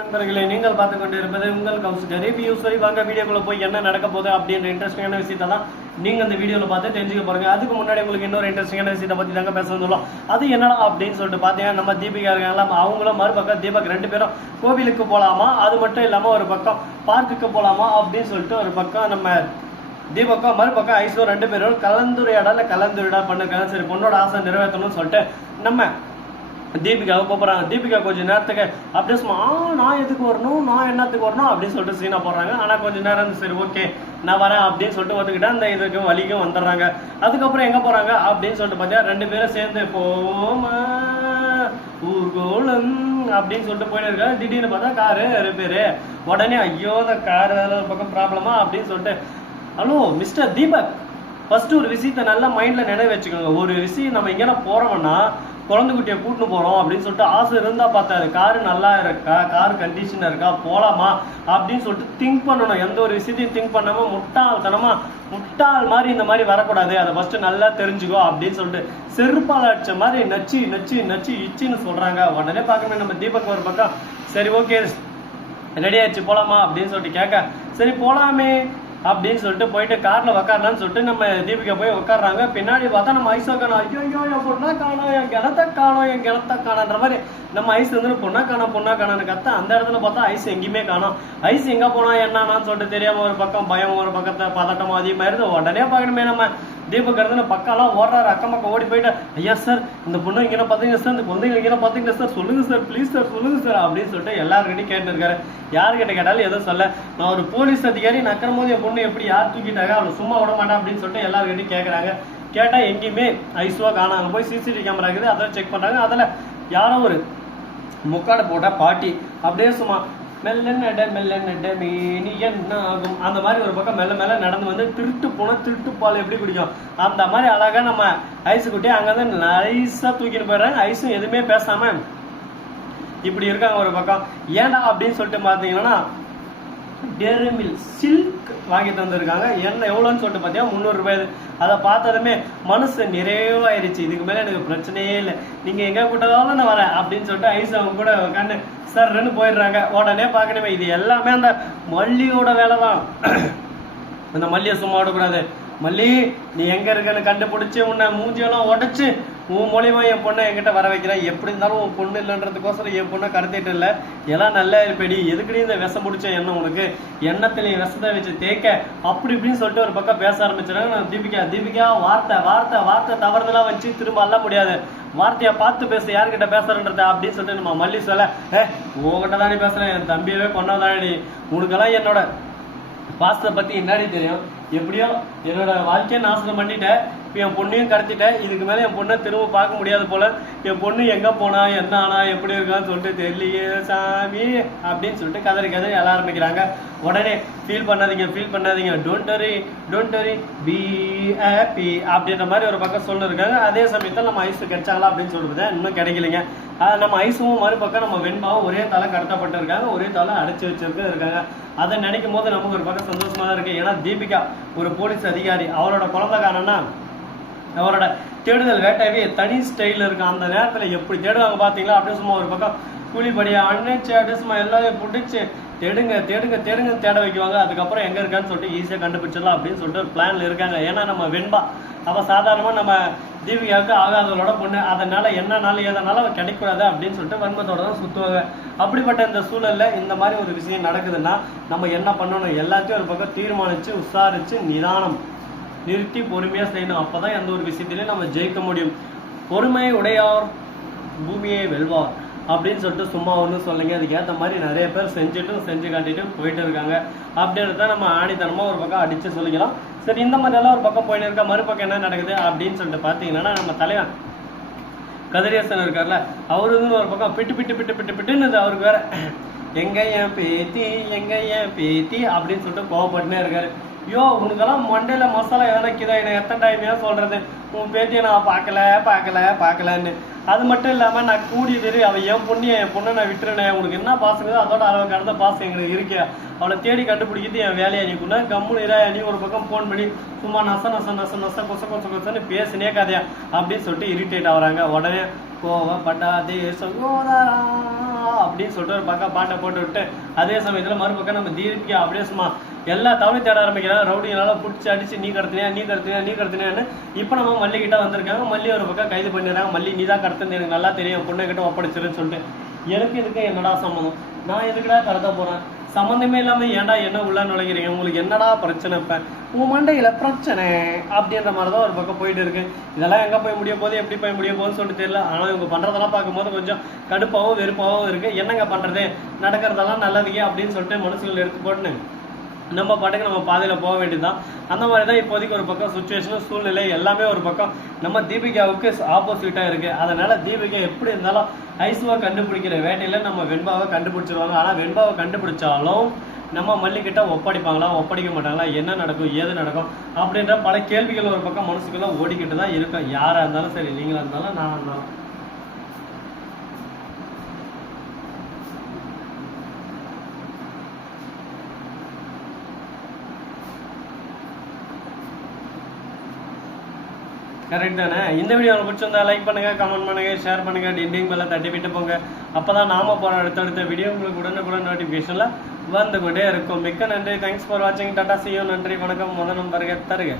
நண்பர்களே, நீங்கள் பார்த்து கொண்டு இருப்பது உங்கள் கௌசிகர் ரிவ்யூ. சரி வாங்க வீடியோக்குள்ள போய் என்ன நடக்க போகுது அப்படின்ற இன்ட்ரெஸ்டிங்கான விஷயத்தை தான் நீங்க இந்த வீடியோல பார்த்து தெரிஞ்சுக்க போறீங்க. அதுக்கு முன்னாடி உங்களுக்கு இன்னொரு இன்ட்ரெஸ்டிங்கான விஷயத்தை பத்தி தாங்க பேச வந்துள்ளோம். அது என்னடா அப்படின்னு சொல்லிட்டு பாத்தீங்கன்னா, நம்ம தீபிகா இருக்காங்களா, அவங்களும் மறுபக்கம் தீபக் ரெண்டு பேரும் கோவிலுக்கு போலாமா, அது மட்டும் இல்லாம ஒரு பக்கம் பார்க்குக்கு போலாமா அப்படின்னு சொல்லிட்டு ஒரு பக்கம் நம்ம தீபக்கம் மறுபக்கம் ஐஸ்வர் ரெண்டு பேரும் கலந்துரையாடல் பண்ணிருக்காங்க. சரி, பொண்ணோட ஆசை நிறைவேற்றணும்னு சொல்லிட்டு நம்ம தீபிகாவை கூப்பிட்றாங்க. தீபிகா கொஞ்சம் நேரத்துக்கு அப்படியே சும்மா நான் எதுக்கு வரணும், நான் என்னத்துக்கு வரணும் அப்படின்னு சொல்லிட்டு சீனா போடுறாங்க. ஆனால் கொஞ்சம் நேரம் சரி ஓகே நான் வரேன் அப்படின்னு சொல்லிட்டு வந்துக்கிட்டேன். அந்த இதுக்கும் வலிக்கும் வந்துடுறாங்க. அதுக்கப்புறம் எங்கே போகிறாங்க அப்படின்னு சொல்லிட்டு பார்த்தா ரெண்டு பேரும் சேர்ந்து போமா ஊர்கோலம் அப்படின்னு சொல்லிட்டு போயிட்டு இருக்காங்க. திடீர்னு பார்த்தா காரு ரிப்பேரு. உடனே ஐயோ இந்த காரு பக்கம் ப்ராப்ளமா அப்படின்னு சொல்லிட்டு, ஹலோ மிஸ்டர் தீபக், ஃபர்ஸ்ட் ஒரு விஷயத்தை நல்லா மைண்ட்ல நினைவு வச்சுக்கோங்க. ஒரு விஷயம் நம்ம எங்கன்னா போறோம்னா குழந்தை குட்டியை கூட்டின்னு போறோம் அப்படின்னு சொல்லிட்டு ஆசை இருந்தா பார்த்தாது காரு நல்லா இருக்கா, கார் கண்டிஷன் இருக்கா, போலாமா அப்படின்னு சொல்லிட்டு திங்க் பண்ணணும். எந்த ஒரு விஷயத்தையும் திங்க் பண்ணாம முட்டாள் மாதிரி இந்த மாதிரி வரக்கூடாது. அதை ஃபர்ஸ்ட் நல்லா தெரிஞ்சுக்கோ அப்படின்னு சொல்லிட்டு செருப்பால் அடிச்ச மாதிரி நச்சு இச்சின்னு சொல்றாங்க. உடனே பார்க்கணும் நம்ம தீபக் ஒரு பக்கம் சரி ஓகே ரெடி ஆயிடுச்சு போலாமா அப்படின்னு சொல்லிட்டு கேட்க, சரி போலாமே அப்படின்னு சொல்லிட்டு போயிட்டு கார்ல உக்காரலான்னு சொல்லிட்டு நம்ம தீபிகா போய் உட்காடுறாங்க. பின்னாடி பார்த்தா நம்ம ஐஸ் காணும். ஐயோ என் பொண்ணா காணும், என் கிணத்த காணுன்ற மாதிரி நம்ம ஐஸ் வந்து பொண்ணா காணான்னு கத்த. அந்த இடத்துல பார்த்தா ஐஸ் எங்கேயுமே காணும். ஐஸ் எங்க போனா என்னன்னு சொல்லிட்டு தெரியாம ஒரு பக்கம் பயம், ஒரு பக்கத்துல பதட்டம் அதிகமா இருந்து உடனே பார்க்கணுமே நம்ம தீபக் இருந்து பக்கம்லாம் ஓடுறாரு. அக்கம் பக்கம் ஓடி போயிட்டு, ஐயா சார் இந்த பொண்ணு இங்கே பார்த்தீங்க சார், இந்த குழந்தைங்க இங்கே பார்த்தீங்க சார், சொல்லுங்க சார் ப்ளீஸ் சார் சொல்லுங்க சார் அப்படின்னு சொல்லிட்டு எல்லாருக்கிட்டையும் கேட்டுருக்காரு. யாருக்கிட்ட கேட்டாலும் எதுவும் சொல்ல, நான் ஒரு போலீஸ் அதிகாரி, நக்கிற போது என் பொண்ணு எப்படி யார் தூக்கிட்டாங்க, அவளை சும்மா விட மாட்டேன் அப்படின்னு சொல்லிட்டு எல்லாருக்கிட்டையும் கேட்குறாங்க. கேட்டால் எங்கேயுமே ஐஸ்வா காணாங்க. போய் சிசிடிவி கேமரா இருக்குது, அதை செக் பண்ணுறாங்க. அதில் யாரோ ஒரு முக்காடை போட்ட பாட்டி அப்படியே சும்மா மெல்ல நட மீனி என்ன ஆகும் அந்த மாதிரி ஒரு பக்கம் மெல்ல நடந்து வந்து திருட்டு பால் எப்படி குடிக்கும் அந்த மாதிரி அழகா நம்ம ஐஸ் குட்டி அங்க வந்து நைஸா தூக்கிட்டு போயிடுறாங்க. ஐஸும் எதுவுமே பேசாம இப்படி இருக்காங்க ஒரு பக்கம். ஏன்டா அப்படின்னு சொல்லிட்டு பாத்தீங்கன்னா டெய்ரி மில்க் சில்க் வாங்கி தந்துருக்காங்க. என்ன எவ்வளோன்னு சொல்லிட்டு பார்த்தீங்கன்னா 300 ரூபாய். அதை பார்த்ததுமே மனசு நிறைவாயிருச்சு. இதுக்கு மேலே எனக்கு பிரச்சனையே இல்லை, நீங்கள் எங்கே கூட்டதாலும் நான் வரேன் அப்படின்னு சொல்லிட்டு ஐஸ் அவங்க கூட கண்ணு சர்ன்னு போயிடுறாங்க. உடனே பார்க்கணுமே இது எல்லாமே அந்த மல்லியோட வேலை தான். அந்த மல்லியை சும்மா விடக்கூடாது. மல்லி நீ எங்க இருக்கன்னு கண்டுபிடிச்சு உன்னை மூஞ்சியெல்லாம் உடைச்சு உன் மூலியமா என் பொண்ணை என்கிட்ட வர வைக்கிறேன். எப்படி இருந்தாலும் உன் பொண்ணு இல்லைன்றதுக்கோசரம் என் பொண்ணை கடத்திட்டு இல்லை, எல்லாம் நல்லா இருப்பேடி, எதுக்குடி இந்த விஷம் பிடிச்ச எண்ணம் உனக்கு, எண்ணத்துல விஷத்தை வச்சு தேய்க்க அப்படி இப்படின்னு சொல்லிட்டு ஒரு பக்கம் பேச ஆரம்பிச்சிடாங்க. நான் தீபிகா வார்த்தை தவறுதெல்லாம் வச்சு திரும்ப அல்ல முடியாது, வார்த்தையை பார்த்து பேச, யார்கிட்ட பேசுறன்றது அப்படின்னு சொல்லிட்டு நம்ம மல்லி சொல்ல, உங்ககிட்ட தானே பேசுறேன், என் தம்பியவே கொண்டாதானடி, உனக்கெல்லாம் என்னோட பாசத்தை பத்தி என்னடி தெரியும், எப்படியோ என்னோட வாழ்க்கையை நாசனம் பண்ணிட்டேன், என் பொண்ணையும் கடத்திட்டேன், இதுக்கு மேலே என் பொண்ணை திரும்ப பார்க்க முடியாது போல, என் பொண்ணு எங்க போனா என்ன ஆனா எப்படி இருக்கான்னு சொல்லிட்டு தெரியலையே சாமி அப்படின்னு சொல்லிட்டு கதறி எழ ஆரம்பிக்கிறாங்க. உடனே ஃபீல் பண்ணாதீங்க டோன்ட் வரி பி ஹாப்பி அப்படின்ற மாதிரி ஒரு பக்கம் சொல்லிருக்காங்க. அதே சமயத்தில் நம்ம ஐஸ் கிடைச்சாங்களா அப்படின்னு சொல்லிட்டு இன்னும் கிடைக்கலைங்க. நம்ம ஐஸும் மறுபக்கம் நம்ம வெண்பாவும் ஒரே தலை கடத்தப்பட்டு இருக்காங்க, ஒரே தலை அடைச்சி வச்சிருக்காங்க. அதை நினைக்கும் போது நமக்கு ஒரு பக்கம் சந்தோஷமா தான் இருக்கு. ஏன்னா தீபிகா ஒரு போலீஸ் அதிகாரி, அவரோட குழந்தைக்காரன்னா அவரோட தேடுதல் வேட்டையவே தனி ஸ்டைல இருக்கு. அந்த நேரத்தில் எப்படி தேடுவாங்க பார்த்தீங்களா அப்படின்னு சும்மா ஒரு பக்கம் கூலிப்படியா அன்னைச்சு அப்படியே சும்மா எல்லாரையும் பிடிச்சி தேடுங்க தேட வைக்குவாங்க. அதுக்கப்புறம் எங்க இருக்கான்னு சொல்லிட்டு ஈஸியாக கண்டுபிடிச்சிடலாம் அப்படின்னு சொல்லிட்டு ஒரு பிளான்ல இருக்காங்க. ஏன்னா நம்ம வெண்பா அவள் சாதாரணமாக நம்ம தீபிகாவுக்கு ஆகாதவளோட பொண்ணு, அதனால என்னன்னாலும் எதனாலும் அவள் கிடைக்கூடாது அப்படின்னு சொல்லிட்டு வன்மத்தோட தான் சுற்றுவாங்க. அப்படிப்பட்ட இந்த சூழல்ல இந்த மாதிரி ஒரு விஷயம் நடக்குதுன்னா நம்ம என்ன பண்ணணும், எல்லாத்தையும் ஒரு பக்கம் தீர்மானிச்சு விசாரிச்சு நிதானம் நிறுத்தி பொறுமையா செய்யணும். அப்பதான் எந்த ஒரு விஷயத்திலையும் நம்ம ஜெயிக்க முடியும். பொறுமை உடையார் பூமியை வெல்வார் அப்படின்னு சொல்லிட்டு சும்மா ஒன்றும் சொல்லுங்க. அதுக்கேற்ற மாதிரி நிறைய பேர் செஞ்சு காட்டிட்டு போயிட்டு இருக்காங்க. அப்படின்னு தான் நம்ம ஆணித்தனமா ஒரு பக்கம் அடிச்சு சொல்லிக்கலாம். சரி, இந்த மாதிரி எல்லாம் ஒரு பக்கம் போயிட்டு இருக்கா. மறுபக்கம் என்ன நடக்குது அப்படின்னு சொல்லிட்டு பாத்தீங்கன்னா நம்ம தலைவன் கதிரேசன் இருக்கார்ல, அவரு ஒரு பக்கம் பிட்டுன்னு அவருக்கு வேற எங்க என் பேத்தி அப்படின்னு சொல்லிட்டு கோவப்பட்டுனே இருக்காரு. யோ உனக்கெல்லாம் மண்டையில மசாலா எதனா கிதா, என்ன எத்தனை டைமையா சொல்றது, உன் பேத்தியை நான் பார்க்கலன்னு. அது மட்டும் இல்லாம நான் கூடி தெரிய அவ என் பொண்ணை நான் விட்டுறேன், உனக்கு என்ன பாசம் அதோட அளவு கடந்த பாசம் எங்களுக்கு இருக்கியா, அவளை தேடி கண்டுபிடிக்கிறது என் வேலையா, நீ கூட கம்முனு இரா, நீ ஒரு பக்கம் போன் பண்ணி சும்மா நச கொசன்னு பேசினே கதையா அப்படின்னு சொல்லிட்டு இரிட்டேட் ஆகுறாங்க. உடனே கோவப்படாதே சகோதரா அப்படின்னு சொல்லிட்டு ஒரு பக்கம் பாட்டை போட்டு விட்டு அதே சமயத்தில் மறுபக்கம் நம்ம தீபிகா அப்படியே சும்மா எல்லா தவணையும் தேட ஆரம்பிக்கிறாங்க. ரவுடிங்களால பிடிச்சி அடிச்சு நீ கடத்தினியான்னு இப்போ நம்ம மல்லி கிட்ட வந்திருக்காங்க. மல்லி ஒரு பக்கம் கைது பண்ணிடுறாங்க. மல்லி நீ தான் கடத்துன்னு எனக்கு நல்லா தெரியும், பொண்ணை கிட்ட ஒப்படைச்சிருன்னு சொல்லிட்டு எனக்கு இதுக்கு என்னடா சம்மந்தம், நான் எதுக்குடா கடத்த போறேன், சம்மந்தமே இல்லாம ஏன்டா என்ன உள்ள நுழைக்கிறீங்க, உங்களுக்கு என்னடா பிரச்சனை, இப்ப உன் மண்டையில பிரச்சனை அப்படின்ற மாதிரிதான் ஒரு பக்கம் போயிட்டு இருக்கு. இதெல்லாம் எங்க போய் முடிய போகுது, எப்படி போய் முடிய போகுதுன்னு சொல்லிட்டு தெரியல. ஆனா இவங்க பண்றதெல்லாம் பார்க்கும்போது கொஞ்சம் கடுப்பாவும் வெறுப்பாவும் இருக்கு. என்னங்க பண்றது, நடக்கிறதெல்லாம் நல்லதுக்கே அப்படின்னு சொல்லிட்டு மனசுல எடுத்து போட்டுன்னு நம்ம பாட்டுக்கு நம்ம பாதையில் போக வேண்டியதுதான். அந்த மாதிரி தான் இப்போதைக்கு ஒரு பக்கம் சுச்சுவேஷனும் சூழ்நிலை எல்லாமே ஒரு பக்கம் நம்ம தீபிகாவுக்கு ஆப்போசிட்டாக இருக்குது. அதனால் தீபிகா எப்படி இருந்தாலும் ஐஸ்வா கண்டுபிடிக்கிற வேட்டையில் நம்ம வெண்பாவை கண்டுபிடிச்சிருவாங்க. ஆனால் வெண்பாவை கண்டுபிடிச்சாலும் நம்ம மல்லிக்கிட்ட ஒப்படைப்பாங்களா ஒப்படைக்க மாட்டாங்களா, என்ன நடக்கும் ஏது நடக்கும் அப்படின்ற பல கேள்விகள் ஒரு பக்கம் மனசுக்குள்ள ஓடிக்கிட்டு தான் இருக்கும். யாராக இருந்தாலும் சரி, நீங்களாக இருந்தாலும் நான் இருந்தாலும். கரெக்ட் தானே? இந்த வீடியோ உங்களுக்கு பிடிச்சிருந்தா லைக் பண்ணுங்க, கமெண்ட் பண்ணுங்க, ஷேர் பண்ணுங்க, டிண்டிங் பெல்ல தட்டி விட்டு போங்க. அப்பதான் நாம போற அடுத்தடுத்த வீடியோ உங்களுக்கு உடனுக்குடன் நோட்டிபிகேஷன்ல வந்து கொண்டே இருக்கும். மிக்க நன்றி. தேங்க்ஸ் ஃபார் வாட்சிங். Tata, see you. நன்றி, வணக்கம். முதல் நம்பருக்கு தருக.